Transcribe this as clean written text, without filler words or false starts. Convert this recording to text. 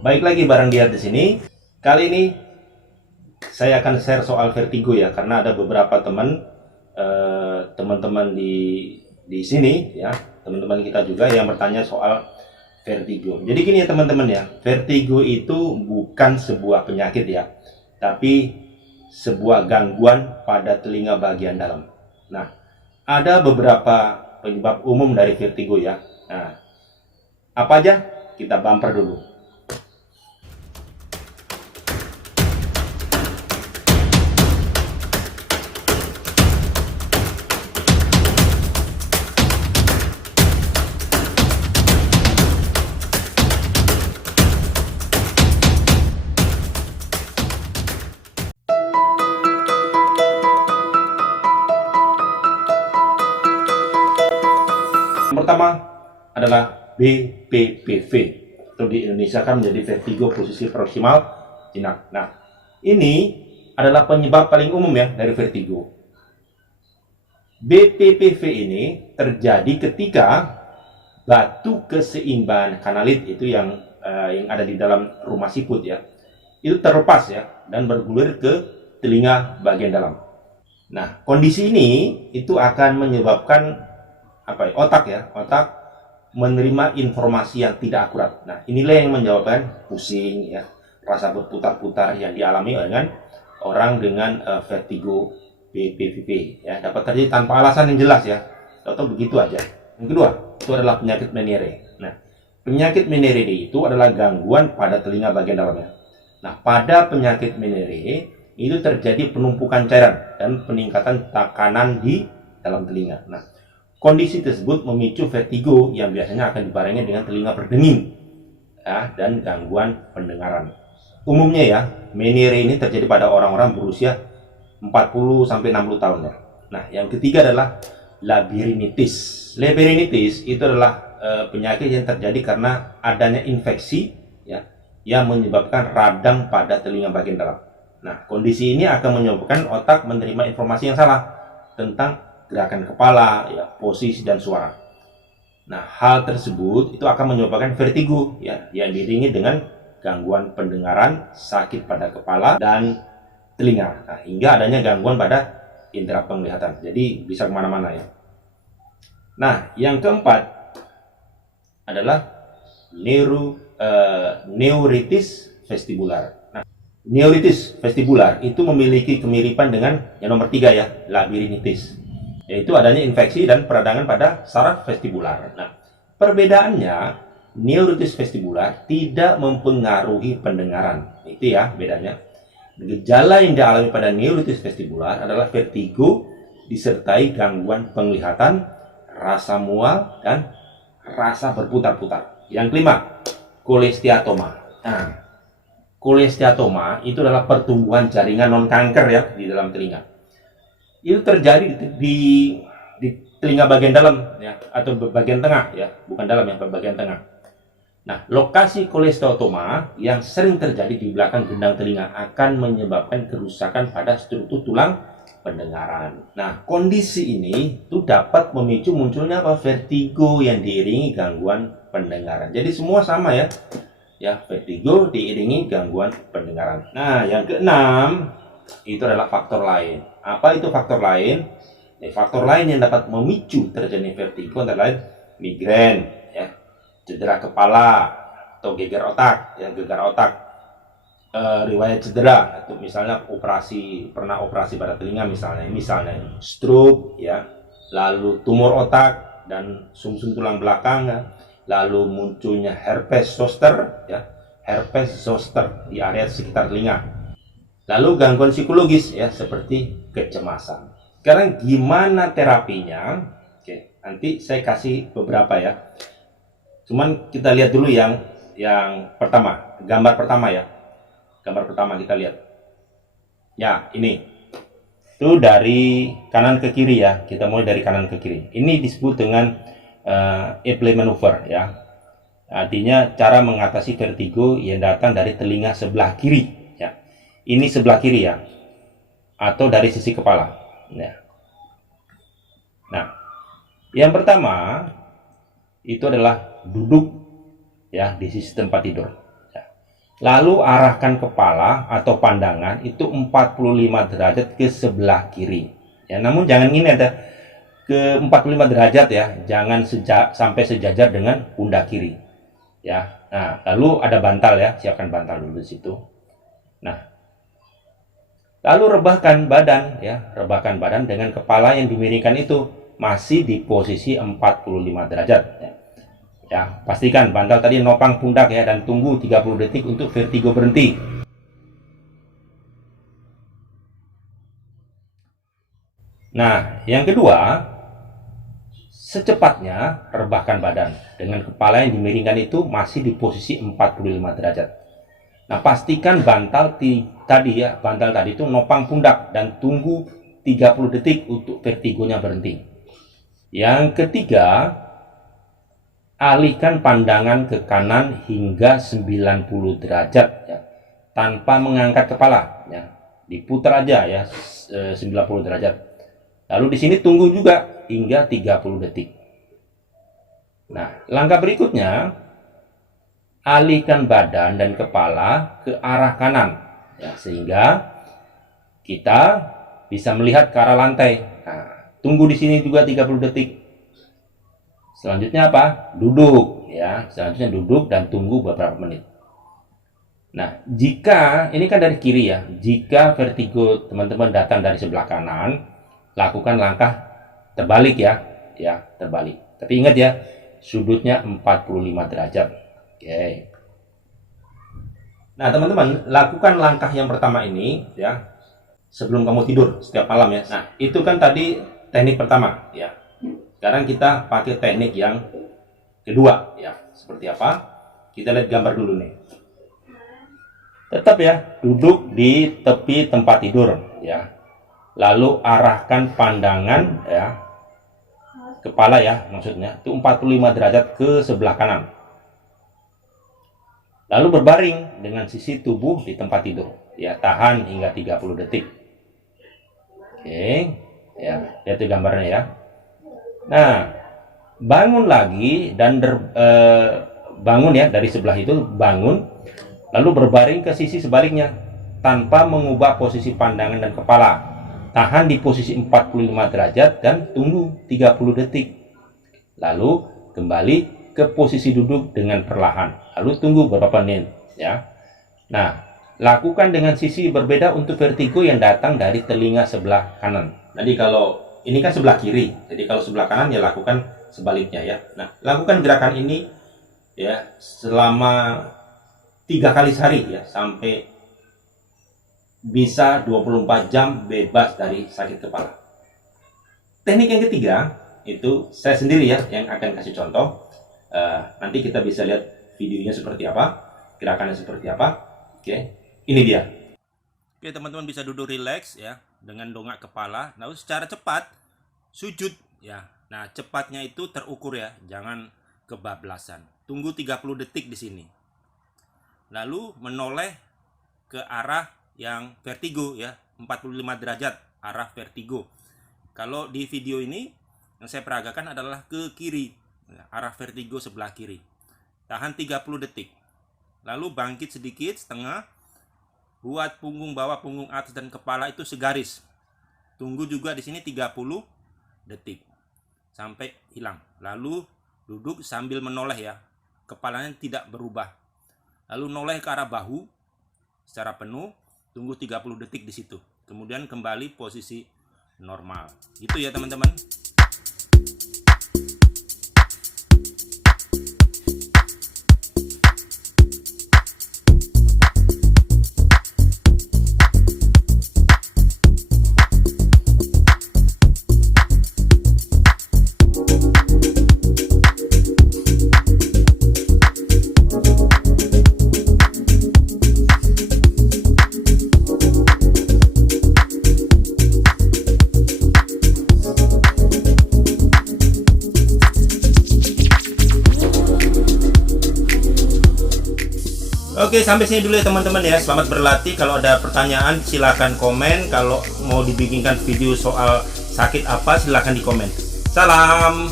Baik lagi bareng dia di sini. Kali ini saya akan share soal vertigo ya, karena ada beberapa teman-teman di sini ya, teman-teman kita juga yang bertanya soal vertigo. Jadi gini ya teman-teman ya, vertigo itu bukan sebuah penyakit ya, tapi sebuah gangguan pada telinga bagian dalam. Nah, ada beberapa penyebab umum dari vertigo ya. Nah, apa aja? Kita bumper dulu. Yang pertama adalah BPPV, atau di Indonesia kan menjadi vertigo posisi proksimal jinak. Nah, ini adalah penyebab paling umum ya dari vertigo. BPPV ini terjadi ketika batu keseimbangan kanalit itu yang ada di dalam rumah siput ya, itu terlepas ya dan bergulir ke telinga bagian dalam. Nah, kondisi ini itu akan menyebabkan otak menerima informasi yang tidak akurat. Nah, inilah yang menyebabkan pusing ya, rasa berputar-putar yang dialami dengan orang dengan vertigo BPPV ya, dapat terjadi tanpa alasan yang jelas ya, atau begitu aja. Yang kedua, itu adalah penyakit Menere. Nah, penyakit Menere itu adalah gangguan pada telinga bagian dalamnya. Nah, pada penyakit Menere itu terjadi penumpukan cairan dan peningkatan tekanan di dalam telinga. Nah, kondisi tersebut memicu vertigo yang biasanya akan dibarengi dengan telinga berdenging ya, dan gangguan pendengaran. Umumnya ya, Menere ini terjadi pada orang-orang berusia 40-60 tahun ya. Nah, yang ketiga adalah labirinitis. Labirinitis itu adalah penyakit yang terjadi karena adanya infeksi ya, yang menyebabkan radang pada telinga bagian dalam. Nah, kondisi ini akan menyebabkan otak menerima informasi yang salah tentang gerakan kepala, ya, posisi dan suara. Nah, hal tersebut itu akan menyebabkan vertigo ya, yang diiringi dengan gangguan pendengaran, sakit pada kepala dan telinga. Nah, hingga adanya gangguan pada indera penglihatan. Jadi bisa kemana-mana ya. Nah, yang keempat adalah neuritis vestibular. Nah, neuritis vestibular itu memiliki kemiripan dengan yang nomor 3 ya, labirinitis, yaitu adanya infeksi dan peradangan pada saraf vestibular. Nah, perbedaannya, neuritis vestibular tidak mempengaruhi pendengaran. Itu ya bedanya. Gejala yang dialami pada neuritis vestibular adalah vertigo disertai gangguan penglihatan, rasa mual, dan rasa berputar-putar. Yang kelima, kolesteatoma. Nah, kolesteatoma itu adalah pertumbuhan jaringan non-kanker ya di dalam telinga. Itu terjadi di telinga bagian dalam ya, atau bagian tengah ya, bukan dalam, yang bagian tengah. Nah, lokasi kolesteatoma yang sering terjadi di belakang gendang telinga akan menyebabkan kerusakan pada struktur tulang pendengaran. Nah, kondisi ini itu dapat memicu munculnya vertigo yang diiringi gangguan pendengaran. Jadi semua sama ya. Ya, vertigo diiringi gangguan pendengaran. Nah, yang keenam itu adalah faktor lain. Apa itu faktor lain? Faktor lain yang dapat memicu terjadi vertigo adalah migrain, ya, cedera kepala atau gegar otak, ya, gegar otak, riwayat cedera, atau misalnya pernah operasi pada telinga misalnya stroke, ya, lalu tumor otak dan sumsum tulang belakang, ya, lalu munculnya herpes zoster, ya, herpes zoster di area sekitar telinga. Lalu gangguan psikologis ya, seperti kecemasan. Sekarang gimana terapinya? Oke, nanti saya kasih beberapa ya. Cuman kita lihat dulu yang pertama, gambar pertama ya. Gambar pertama kita lihat. Ya, ini. Itu dari kanan ke kiri ya. Kita mulai dari kanan ke kiri. Ini disebut dengan Epley maneuver ya. Artinya cara mengatasi vertigo yang datang dari telinga sebelah kiri. Ini sebelah kiri ya, atau dari sisi kepala. Nah, yang pertama itu adalah duduk ya di sisi tempat tidur. Lalu arahkan kepala atau pandangan itu 45 derajat ke sebelah kiri. Ya, namun jangan ini ada ke 45 derajat ya, jangan sampai sejajar dengan pundak kiri. Ya. Nah, lalu ada bantal ya, siapkan bantal dulu di situ. Nah, lalu rebahkan badan ya, rebahkan badan dengan kepala yang dimiringkan itu masih di posisi 45 derajat ya. Ya, pastikan bantal tadi nopang pundak ya, dan tunggu 30 detik untuk vertigo berhenti. Nah, yang kedua, secepatnya rebahkan badan dengan kepala yang dimiringkan itu masih di posisi 45 derajat. Nah, pastikan bantal tadi itu nopang pundak dan tunggu 30 detik untuk vertigonya berhenti. Yang ketiga, alihkan pandangan ke kanan hingga 90 derajat ya, tanpa mengangkat kepala ya. Diputar aja ya 90 derajat. Lalu di sini tunggu juga hingga 30 detik. Nah, langkah berikutnya, alihkan badan dan kepala ke arah kanan ya, sehingga kita bisa melihat ke arah lantai. Nah, tunggu di sini juga 30 detik. Selanjutnya apa? Duduk ya. Selanjutnya duduk dan tunggu beberapa menit. Nah, jika ini kan dari kiri ya. Jika vertigo teman-teman datang dari sebelah kanan, lakukan langkah terbalik ya. Ya, terbalik. Tapi ingat ya, sudutnya 45 derajat. Oke. Nah, teman-teman, lakukan langkah yang pertama ini ya sebelum kamu tidur setiap malam ya. Nah, itu kan tadi teknik pertama ya. Sekarang kita pakai teknik yang kedua ya. Seperti apa? Kita lihat gambar dulu nih. Tetap ya, duduk di tepi tempat tidur ya. Lalu arahkan pandangan ya, kepala ya maksudnya, itu 45 derajat ke sebelah kanan. Lalu berbaring dengan sisi tubuh di tempat tidur ya, tahan hingga 30 detik. Oke ya, lihat gambarnya ya. Nah, bangun lagi dan bangun ya dari sebelah itu, bangun lalu berbaring ke sisi sebaliknya tanpa mengubah posisi pandangan dan kepala. Tahan di posisi 45 derajat dan tunggu 30 detik. Lalu kembali ke posisi duduk dengan perlahan. Lalu tunggu beberapa menit ya. Nah, lakukan dengan sisi berbeda untuk vertigo yang datang dari telinga sebelah kanan. Jadi kalau ini kan sebelah kiri, jadi kalau sebelah kanan ya lakukan sebaliknya ya. Nah, lakukan gerakan ini ya selama 3 kali sehari ya, sampai bisa 24 jam bebas dari sakit kepala. Teknik yang ketiga itu saya sendiri ya yang akan kasih contoh. Nanti kita bisa lihat videonya seperti apa, gerakannya seperti apa. Oke, ini dia. Oke, teman-teman bisa duduk rileks ya dengan dongak kepala, lalu secara cepat sujud ya. Nah, cepatnya itu terukur ya, jangan kebablasan. Tunggu 30 detik di sini. Lalu menoleh ke arah yang vertigo ya, 45 derajat arah vertigo. Kalau di video ini yang saya peragakan adalah ke kiri, arah vertigo sebelah kiri. Tahan 30 detik. Lalu bangkit sedikit setengah. Buat punggung bawah, punggung atas dan kepala itu segaris. Tunggu juga di sini 30 detik sampai hilang. Lalu duduk sambil menoleh ya. Kepalanya tidak berubah. Lalu noleh ke arah bahu secara penuh, tunggu 30 detik di situ. Kemudian kembali posisi normal. Gitu ya, teman-teman. Oke, sampai sini dulu ya teman-teman ya. Selamat berlatih. Kalau ada pertanyaan silahkan komen. Kalau mau dibikinkan video soal sakit apa silahkan di komen. Salam.